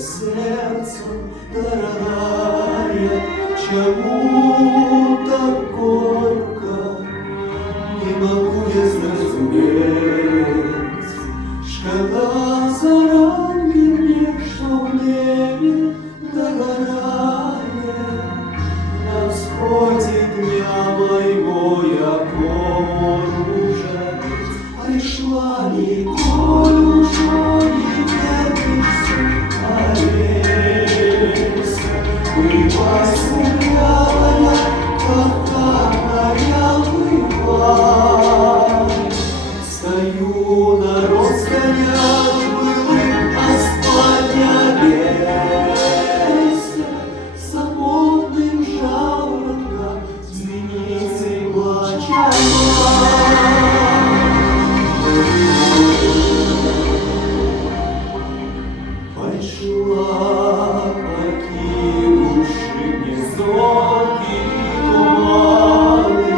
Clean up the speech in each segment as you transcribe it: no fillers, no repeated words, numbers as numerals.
сердцу, дорогая, чему так горько, не могу я зразуметь. Шкода заранги мне, что в небе догорает. На всходе дня моего я помню уже, пришла Николь, уже не вернешься, Олеся. Была смелая, какая была. Стою на росконях былых, а спать не обейся. Самотным жаворонком звеницей плача. Пошла, покинувши гнездо и туманы,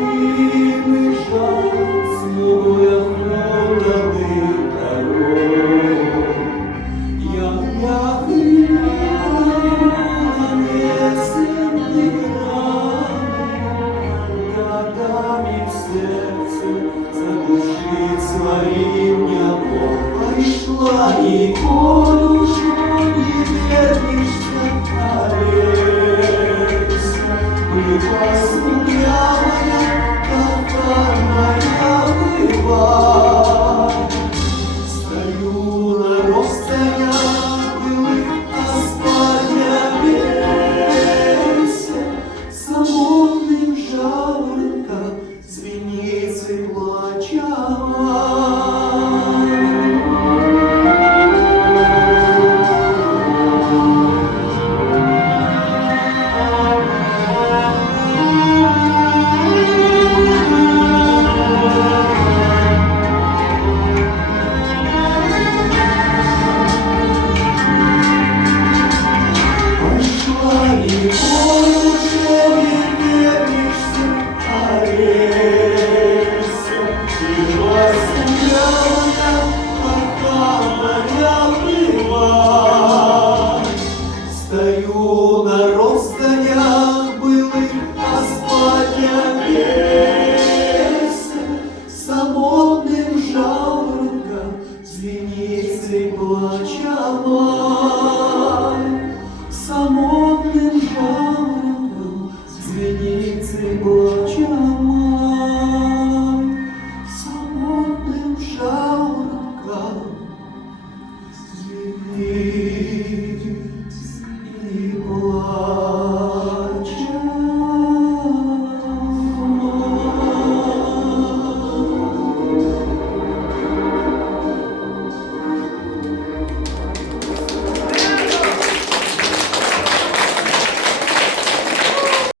руины жаль, смуглый окутанный дорог. Я глядела на весенние раны, годами в сердце заглушить своим не мог. Пришла Николь, уже не вернешься, Олеся. Была смуглявая, какая была. Стою на росконях былых, а спать не обейся. Самотным жаворонком звеницей плача.